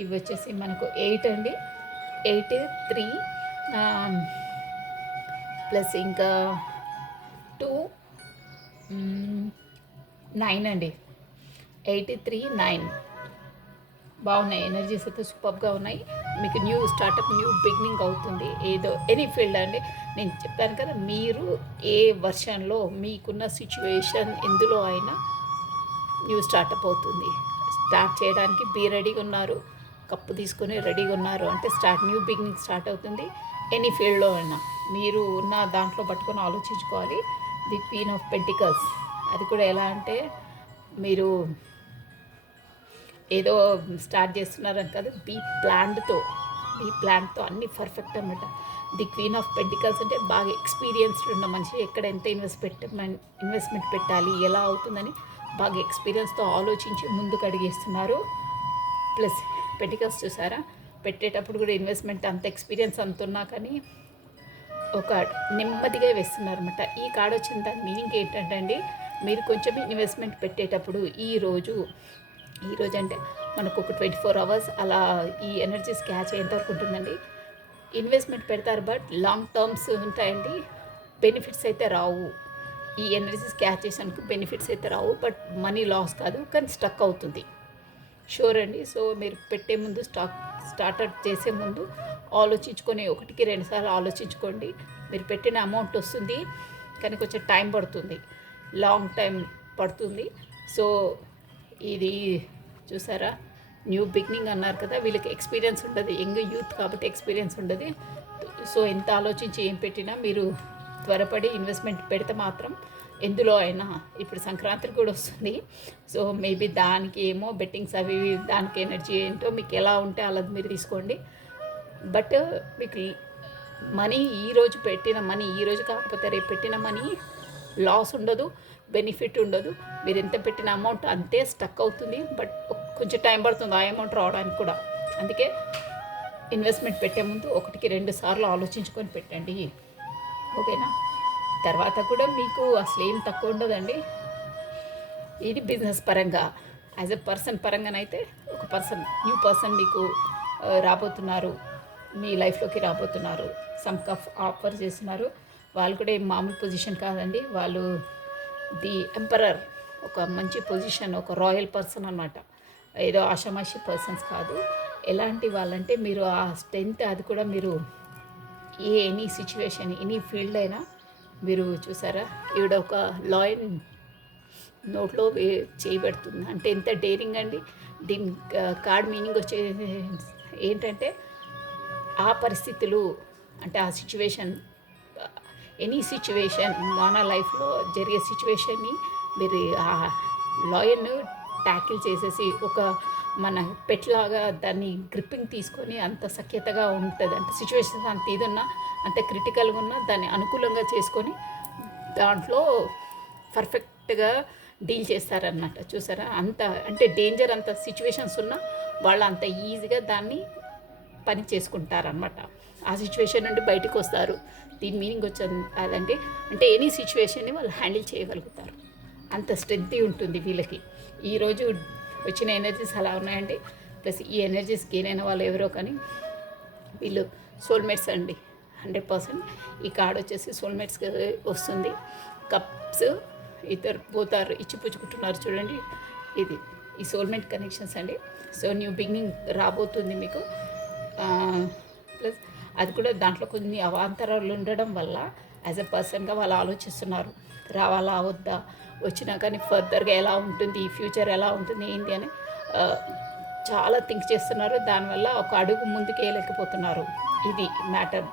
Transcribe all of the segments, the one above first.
ఇవి వచ్చేసి మనకు 8 అండి. 8, 3 ప్లస్ ఇంకా 2 9 అండి. 8, 3, 9 బాగున్నాయి. ఎనర్జీస్ అయితే సూపర్గా ఉన్నాయి. మీకు న్యూ స్టార్టప్, న్యూ బిగినింగ్ అవుతుంది. ఏదో ఎనీ ఫీల్డ్ అండి. నేను చెప్పాను కదా, మీరు ఏ వర్షన్లో మీకున్న సిచ్యువేషన్ ఎందులో అయినా న్యూ స్టార్టప్ అవుతుంది. స్టార్ట్ చేయడానికి బీ రెడీగా ఉన్నారు, కప్పు తీసుకొని రెడీగా ఉన్నారు అంటే న్యూ బిగినింగ్ స్టార్ట్ అవుతుంది. ఎనీ ఫీల్డ్లో అయినా మీరు ఉన్న దాంట్లో పట్టుకొని ఆలోచించుకోవాలి. ది క్వీన్ ఆఫ్ పెంటికల్స్, అది కూడా ఎలా అంటే మీరు ఏదో స్టార్ట్ చేస్తున్నారని కాదు, బీ ప్లాన్తో అన్నీ పర్ఫెక్ట్ అనమాట. ది క్వీన్ ఆఫ్ పెంటికల్స్ అంటే బాగా ఎక్స్పీరియన్స్డ్ ఉన్న మనిషి. ఎక్కడ ఎంత ఇన్వెస్ట్మెంట్ పెట్టాలి, ఎలా అవుతుందని బాగా ఎక్స్పీరియన్స్తో ఆలోచించి ముందుకు అడిగేస్తున్నారు. ప్లస్ పెంటికల్స్ చూసారా, పెట్టేటప్పుడు కూడా ఇన్వెస్ట్మెంట్ అంత ఎక్స్పీరియన్స్ అంత ఉన్నా కానీ ఒక నెమ్మదిగా వేస్తున్నారు అనమాట. ఈ కార్డ్ వచ్చిన దాని మీనింగ్ ఏంటంటే అండి, మీరు కొంచెం ఇన్వెస్ట్మెంట్ పెట్టేటప్పుడు ఈరోజు అంటే మనకు ఒక 24 అవర్స్ అలా ఈ ఎనర్జీస్ క్యాచ్ అయ్యేంతవరకు ఉంటుందండి. ఇన్వెస్ట్మెంట్ పెడతారు, బట్ లాంగ్ టర్మ్స్ ఉంటాయండి. బెనిఫిట్స్ అయితే రావు. ఈ ఎనర్జీస్ క్యాచ్ చేసానికి బెనిఫిట్స్ అయితే రావు, బట్ మనీ లాస్ కాదు, కానీ స్టక్ అవుతుంది. షూర్ అండి. సో మీరు పెట్టే ముందు స్టార్ట్ చేసే ముందు ఆలోచించుకొని 1కి 2 సార్లు ఆలోచించుకోండి. మీరు పెట్టిన అమౌంట్ వస్తుంది, కానీ కొంచెం టైం పడుతుంది, లాంగ్ టైం పడుతుంది. సో ఇది చూసారా, న్యూ బిగినింగ్ అన్నారు కదా, వీళ్ళకి ఎక్స్పీరియన్స్ ఉండదు, యంగ్ యూత్ కాబట్టి ఎక్స్పీరియన్స్ ఉండదు. సో ఎంత ఆలోచించి ఏం పెట్టినా మీరు త్వరపడి ఇన్వెస్ట్మెంట్ పెడితే మాత్రం ఎందులో అయినా, ఇప్పుడు సంక్రాంతికి కూడా వస్తుంది. సో మేబీ దానికి ఏమో బెట్టింగ్స్ అవి దానికి ఎనర్జీ ఏంటో మీకు ఎలా ఉంటే అలా మీరు తీసుకోండి. బట్ మీకు మనీ ఈరోజు పెట్టిన మనీ ఈరోజు కాకపోతే రేపు పెట్టిన మనీ లాస్ ఉండదు, బెనిఫిట్ ఉండదు. మీరు ఎంత పెట్టిన అమౌంట్ అంతే స్టక్ అవుతుంది, బట్ కొంచెం టైం పడుతుంది ఆ అమౌంట్ రావడానికి కూడా. అందుకే ఇన్వెస్ట్మెంట్ పెట్టే ముందు 1కి 2 సార్లు ఆలోచించుకొని పెట్టండి, ఓకేనా. తర్వాత కూడా మీకు అసలు ఏం తక్కువ ఉండదండి. ఇది బిజినెస్ పరంగా. యాజ్ ఎ పర్సన్ పరంగానైతే ఒక న్యూ పర్సన్ మీకు రాబోతున్నారు, మీ లైఫ్లోకి రాబోతున్నారు, సమ్ ఆఫర్ చేస్తున్నారు. వాళ్ళు కూడా ఏం మామూలు పొజిషన్ కాదండి, వాళ్ళు ది ఎంపరర్, ఒక మంచి పొజిషన్, ఒక రాయల్ పర్సన్ అనమాట. ఏదో ఆషామాషి పర్సన్స్ కాదు. ఎలాంటి వాళ్ళంటే మీరు ఆ స్ట్రెంత్, అది కూడా మీరు ఎనీ సిచ్యువేషన్, ఎనీ ఫీల్డ్ అయినా మీరు చూసారా, ఈవిడ ఒక లాయన్ నోట్లో చేయబడుతుంది అంటే ఎంత డేరింగ్ అండి. దీని కార్డ్ మీనింగ్ వచ్చే ఏంటంటే ఆ పరిస్థితులు, అంటే ఆ సిచ్యువేషన్, ఎనీ సిచ్యువేషన్ మన లైఫ్లో జరిగే సిచ్యువేషన్ని మీరు ఆ లాయర్ను ట్యాకిల్ చేసేసి ఒక మన పెట్లాగా దాన్ని గ్రిప్పింగ్ తీసుకొని అంత సఖ్యతగా ఉంటుంది. అంటే సిచ్యువేషన్స్ అంత ఇదున్నా, అంత క్రిటికల్గా ఉన్నా దాన్ని అనుకూలంగా చేసుకొని దాంట్లో పర్ఫెక్ట్గా డీల్ చేస్తారన్నమాట. చూసారా, అంత అంటే డేంజర్ అంత సిచ్యువేషన్స్ ఉన్నా వాళ్ళు అంత ఈజీగా దాన్ని పని చేసుకుంటారనమాట. ఆ సిచ్యువేషన్ నుండి బయటకు వస్తారు. దీని మీనింగ్ వచ్చేది అదండి, అంటే ఎనీ సిచ్యువేషన్ని వాళ్ళు హ్యాండిల్ చేయగలుగుతారు, అంత స్ట్రెంత్ ఉంటుంది వీళ్ళకి. ఈరోజు వచ్చిన ఎనర్జీస్ అలా ఉన్నాయండి. ప్లస్ ఈ ఎనర్జీస్ గెయిన్ అయిన వాళ్ళు ఎవరో కానీ వీళ్ళు సోల్మేట్స్ అండి, 100%. ఈ కార్డ్ వచ్చేసి సోల్మేట్స్కి వస్తుంది. కప్స్ ఇద్దరు పోతారు, ఇచ్చిపుచ్చుకుంటున్నారు చూడండి, ఇది ఈ సోల్మేట్ కనెక్షన్స్ అండి. సో న్యూ బిగినింగ్ రాబోతుంది మీకు. ప్లస్ అది కూడా దాంట్లో కొన్ని అవాంతరాలు ఉండడం వల్ల యాజ్ ఎ పర్సన్గా వాళ్ళు ఆలోచిస్తున్నారు, రావాలా వద్దా, వచ్చినా కానీ ఫర్దర్గా ఎలా ఉంటుంది, ఈ ఫ్యూచర్ ఎలా ఉంటుంది ఏంటి అని చాలా థింక్ చేస్తున్నారు. దానివల్ల ఒక అడుగు ముందుకు వేయలేకపోతున్నారు. ఇది మ్యాటర్.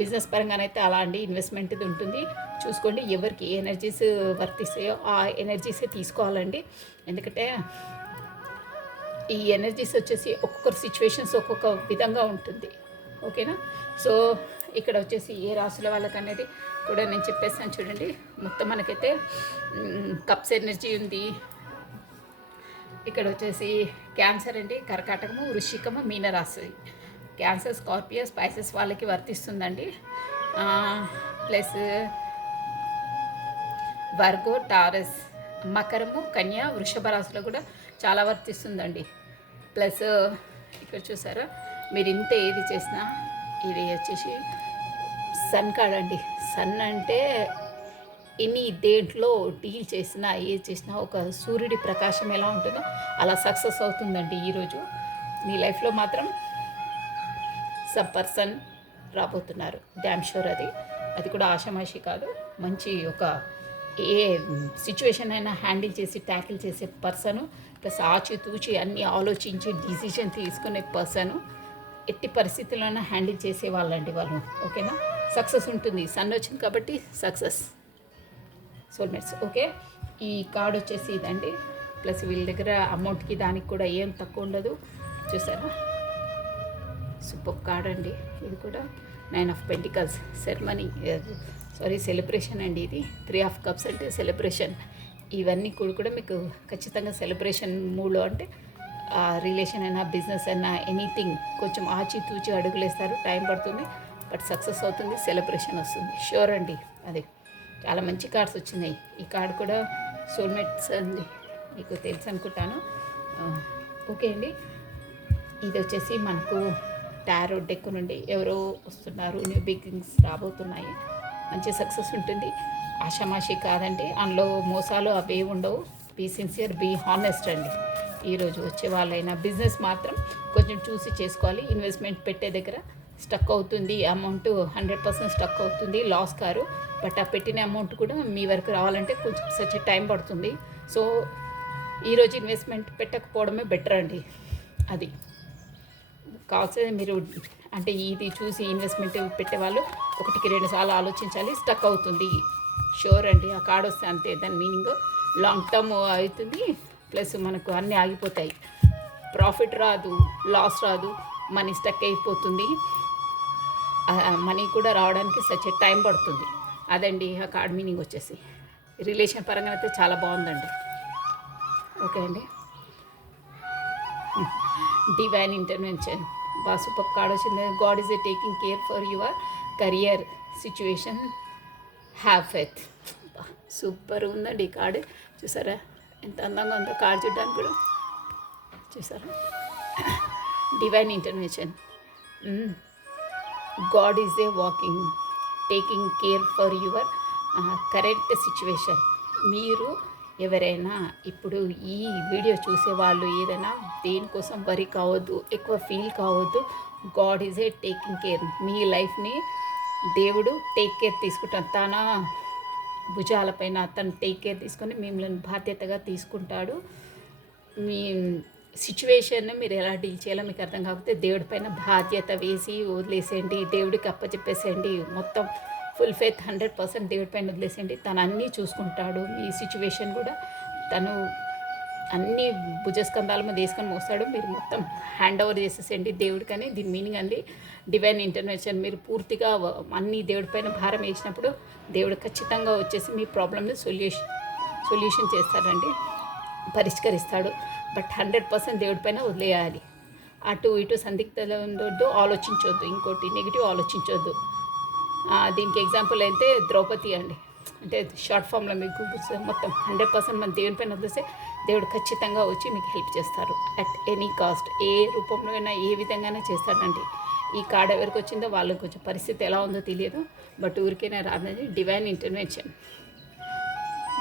బిజినెస్ పరంగానైతే అలా అండి, ఇన్వెస్ట్మెంట్ ఇది ఉంటుంది. చూసుకోండి ఎవరికి ఏ ఎనర్జీస్ వర్తిస్తాయో ఆ ఎనర్జీసే తీసుకోవాలండి. ఎందుకంటే ఈ ఎనర్జీస్ వచ్చేసి ఒక్కొక్కరు సిచ్యువేషన్స్ ఒక్కొక్క విధంగా ఉంటుంది, ఓకేనా. సో ఇక్కడ వచ్చేసి ఏ రాశుల వాళ్ళకి అనేది కూడా నేను చెప్పేస్తాను చూడండి. మొత్తం మనకైతే కప్స్ ఎనర్జీ ఉంది. ఇక్కడ వచ్చేసి క్యాన్సర్ అండి, కర్కాటకము, వృశ్చికము, మీనరాశి. క్యాన్సర్, స్కార్పియో, స్పైసెస్ వాళ్ళకి వర్తిస్తుందండి. ప్లస్ వర్గో, టారస్, మకరము, కన్య, వృషభ రాశిలో కూడా చాలా వర్తిస్తుందండి. ప్లస్ ఇక్కడ చూసారా, మీరు ఇంత ఏది చేసినా ఇది వచ్చేసి సన్ కార్డ్ అండి. సన్ అంటే ఎన్ని దేంట్లో డీల్ చేసినా ఏది చేసినా ఒక సూర్యుడి ప్రకాశం ఎలా ఉంటుందో అలా సక్సెస్ అవుతుందండి. ఈరోజు మీ లైఫ్లో మాత్రం సబ్ పర్సన్ రాబోతున్నారు, డ్యామ్ షూర్. అది కూడా ఆషామాషి కాదు. మంచి ఒక ఏ సిచ్యువేషన్ అయినా హ్యాండిల్ చేసి ట్యాకిల్ చేసే పర్సను, ప్లస్ ఆచితూచి అన్నీ ఆలోచించి డిసిషన్ తీసుకునే పర్సను, ఎట్టి పరిస్థితుల్లోనూ హ్యాండిల్ చేసే వాళ్ళండి వాళ్ళు. ఓకేనా, సక్సెస్ ఉంటుంది. సన్ వచ్చింది కాబట్టి సక్సెస్, సోల్మేట్స్. ఓకే, ఈ కార్డ్ వచ్చేసి ఇదండి. ప్లస్ వీళ్ళ దగ్గర అమౌంట్కి దానికి కూడా ఏం తక్కువ ఉండదు. చూసారా, సూపర్ కార్డ్ అండి. ఇది కూడా 9 ఆఫ్ పెంటికల్స్, సెలబ్రేషన్ అండి. ఇది 3 ఆఫ్ కప్స్ అంటే సెలబ్రేషన్. ఇవన్నీ కూడా మీకు ఖచ్చితంగా సెలబ్రేషన్ మూడ్లో, అంటే రిలేషన్ అయినా బిజినెస్ అయినా ఎనీథింగ్ కొంచెం ఆచితూచి అడుగులేస్తారు. టైం పడుతుంది బట్ సక్సెస్ అవుతుంది, సెలబ్రేషన్ వస్తుంది, షూర్ అండి. అది చాలా మంచి కార్డ్స్ వచ్చినాయి. ఈ కార్డ్ కూడా సోల్మేట్స్ అండి, మీకు తెలుసు అనుకుంటాను. ఓకే అండి, ఇది వచ్చేసి మనకు టారో డెక్ నుండి ఎవరో వస్తున్నారు, న్యూ బిగినింగ్స్ రాబోతున్నాయి, మంచి సక్సెస్ ఉంటుంది. ఆషామాషి కాదండి, అందులో మోసాలు అవే ఉండవు. బీ సిన్సియర్, బీ హానెస్ట్ అండి. ఈరోజు వచ్చే వాళ్ళైనా బిజినెస్ మాత్రం కొంచెం చూసి చేసుకోవాలి. ఇన్వెస్ట్మెంట్ పెట్టే దగ్గర స్టక్ అవుతుంది, అమౌంట్ 100% స్టక్ అవుతుంది, లాస్ కారు. బట్ ఆ పెట్టిన అమౌంట్ కూడా మీ వరకు రావాలంటే కొంచెం సచ్ టైం పడుతుంది. సో ఈరోజు ఇన్వెస్ట్మెంట్ పెట్టకపోవడమే బెటర్ అండి. అది కావాల్సింది మీరు, అంటే ఇది చూసి ఇన్వెస్ట్మెంట్ పెట్టేవాళ్ళు 1-2 సార్లు ఆలోచించాలి. స్టక్ అవుతుంది, షూర్ అండి. ఆ కార్డ్ వస్తే అంతే, దాని మీనింగ్ లాంగ్ టర్మ్ అవుతుంది. ప్లస్ మనకు అన్నీ ఆగిపోతాయి, ప్రాఫిట్ రాదు, లాస్ రాదు, మనీ స్టక్ అయిపోతుంది. మనీ కూడా రావడానికి సచ్ టైం పడుతుంది. అదండి ఆ కార్డ్ మీనింగ్ వచ్చేసి. రిలేషన్ పరంగా అయితే చాలా బాగుందండి. ఓకే అండి, డివైన్ ఇంటర్వెన్షన్ బాగా సూపర్ కార్డ్ వచ్చింది. God is taking care for your career situation, have faith. Super ఉందండి ఈ కార్డు. చూసారా ఎంత అందంగా ఉందో కార్డు చూడడానికి కూడా. చూసారా, divine intervention, God is taking care for your current situation. మీరు ఎవరైనా ఇప్పుడు ఈ వీడియో చూసే వాళ్ళు ఏదైనా దేనికోసం వరి కావద్దు, ఎక్కువ ఫీల్ కావద్దు. God is taking care. మీ లైఫ్ని దేవుడు టేక్ కేర్ తీసుకుంటాడు. తన భుజాలపైన తను టేక్ కేర్ తీసుకొని మిమ్మల్ని బాధ్యతగా తీసుకుంటాడు. మీ సిచ్యువేషన్ మీరు ఎలా డీల్ చేయాలో మీకు అర్థం కాకపోతే దేవుడి పైన బాధ్యత వేసి వదిలేసేయండి, దేవుడికి అప్పచెప్పేసేయండి. మొత్తం ఫుల్ ఫెయిత్ 100% దేవుడి పైన వదిలేసేయండి. తను అన్నీ చూసుకుంటాడు. మీ సిచ్యువేషన్ కూడా తను అన్ని భుజస్కంధాల మీద వేసుకొని మోస్తాడు. మీరు మొత్తం హ్యాండ్ ఓవర్ చేసేసేయండి దేవుడికని. దీని మీనింగ్ అండి డివైన్ ఇంటర్వెన్షన్. మీరు పూర్తిగా అన్ని దేవుడి పైన భారం వేసినప్పుడు దేవుడు ఖచ్చితంగా వచ్చేసి మీ ప్రాబ్లమ్ని సొల్యూషన్ చేస్తాడండి, పరిష్కరిస్తాడు. బట్ 100% దేవుడి పైన వదిలేయాలి. అటు ఇటు సందిగ్ధంలో ఉండొద్దు, ఆలోచించొద్దు, ఇంకోటి నెగిటివ్ ఆలోచించొద్దు. దీనికి ఎగ్జాంపుల్ అయితే ద్రౌపది అండి. అంటే షార్ట్ ఫామ్లో మీకు మొత్తం 100% మన దేవుని పైన వదిలేస్తే దేవుడు ఖచ్చితంగా వచ్చి మీకు హెల్ప్ చేస్తారు. అట్ ఎనీ కాస్ట్, ఏ రూపంలో అయినా ఏ విధంగానే చేస్తాడండి. ఈ కార్డ్ ఎవరికి వచ్చిందో వాళ్ళకి కొంచెం పరిస్థితి ఎలా ఉందో తెలియదు, బట్ ఊరికైనా రాదండి. Divine intervention,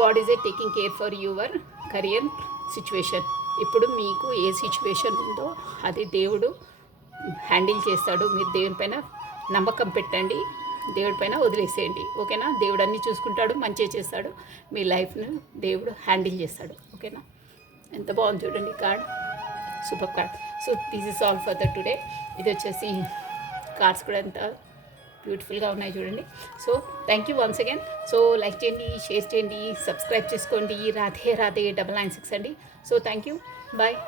God is taking care for your career situation. ఇప్పుడు మీకు ఏ సిచ్యువేషన్ ఉందో అది దేవుడు హ్యాండిల్ చేస్తాడు. మీరు దేవుని పైన నమ్మకం పెట్టండి, దేవుడి పైన వదిలేసేయండి. ఓకేనా, దేవుడు అన్నీ చూసుకుంటాడు, మంచిగా చేస్తాడు. మీ లైఫ్ను దేవుడు హ్యాండిల్ చేస్తాడు. ఓకేనా, ఎంత బాగుంది చూడండి card, super card. So this is all for the today. ఇది వచ్చేసి కార్డ్స్ కూడా ఎంత బ్యూటిఫుల్గా ఉన్నాయి చూడండి. So thank you once again. So like చేయండి, షేర్ చేయండి, సబ్స్క్రైబ్ చేసుకోండి. రాధే రాధే 996 అండి. So thank you, bye.